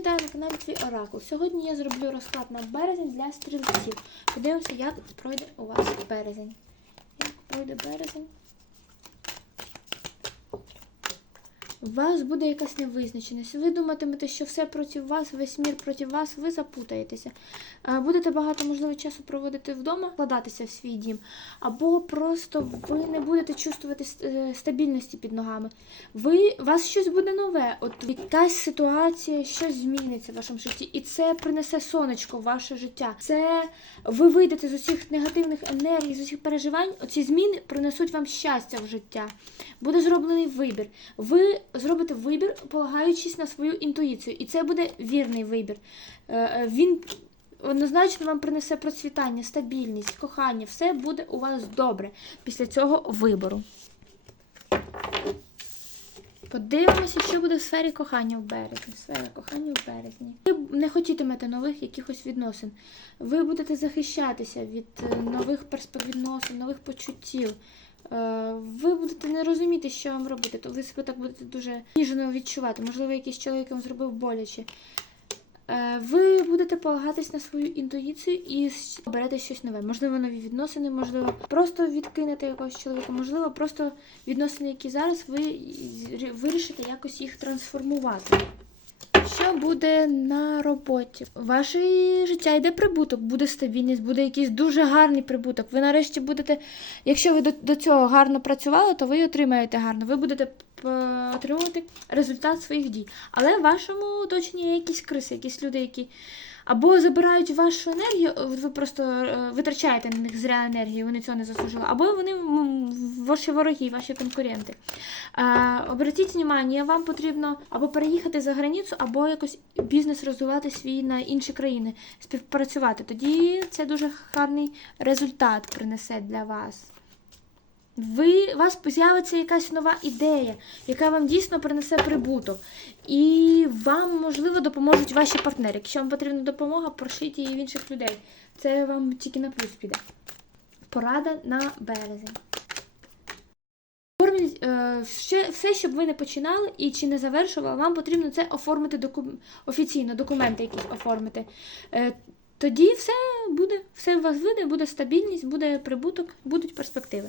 вітаю на каналі Твій Оракул. Сьогодні я зроблю розклад на березень для стрільців. Подивимося, як пройде у вас березень. Як пройде березень? У вас буде якась невизначеність. Ви думатимете, що все проти вас, весь мір проти вас, ви запутаєтеся. Будете багато, можливо, часу проводити вдома, вкладатися в свій дім, або просто ви не будете чувствувати е, стабільності під ногами. Ви, вас щось буде нове, от якась ситуація, щось зміниться в вашому житті, і це принесе сонечко в ваше життя. Це ви вийдете з усіх негативних енергій, з усіх переживань. Оці зміни принесуть вам щастя в життя. Буде зроблений вибір. Ви зробите вибір, полагаючись на свою інтуїцію, і це буде вірний вибір. Е, е, Він однозначно вам принесе процвітання, стабільність, кохання. Все буде у вас добре після цього вибору. Подивимося, що буде в сфері кохання в березні. Сфера кохання в березні. Ви не хотітимете нових якихось відносин. Ви будете захищатися від е, нових перспектив нових почуттів. Е, Ви будете не розуміти, що вам робити. То ви себе так будете дуже ніжно відчувати. Можливо, якийсь чоловік вам зробив боляче. Е, Ви будете полагатись на свою інтуїцію і оберете щось нове. Можливо, нові відносини, можливо, просто відкинете якогось чоловіка, можливо, просто відносини, які зараз ви вирішите якось їх трансформувати. Що буде на роботі? Ваше життя йде прибуток, буде стабільність, буде якийсь дуже гарний прибуток. Ви нарешті будете, якщо ви до, до цього гарно працювали, то ви отримаєте гарно. Ви будете отримувати результат своїх дій. Але в вашому оточенні є якісь криси, якісь люди, які або забирають вашу енергію, ви просто е, витрачаєте на них зря енергію, вони цього не заслужили, або вони ваші вороги, ваші конкуренти. Е, обратіть увагу, вам потрібно або переїхати за границю, або якось бізнес розвивати свій на інші країни, співпрацювати. Тоді це дуже гарний результат принесе для вас. Ви, у вас з'явиться якась нова ідея, яка вам дійсно принесе прибуток. І вам, можливо, допоможуть ваші партнери. Якщо вам потрібна допомога, прошіть її в інших людей. Це вам тільки на плюс піде. Порада на березень. Е, ще, все, щоб ви не починали і чи не завершували, вам потрібно це оформити доку... офіційно, документи якісь оформити. Е, тоді все буде, все у вас вийде, буде стабільність, буде прибуток, будуть перспективи.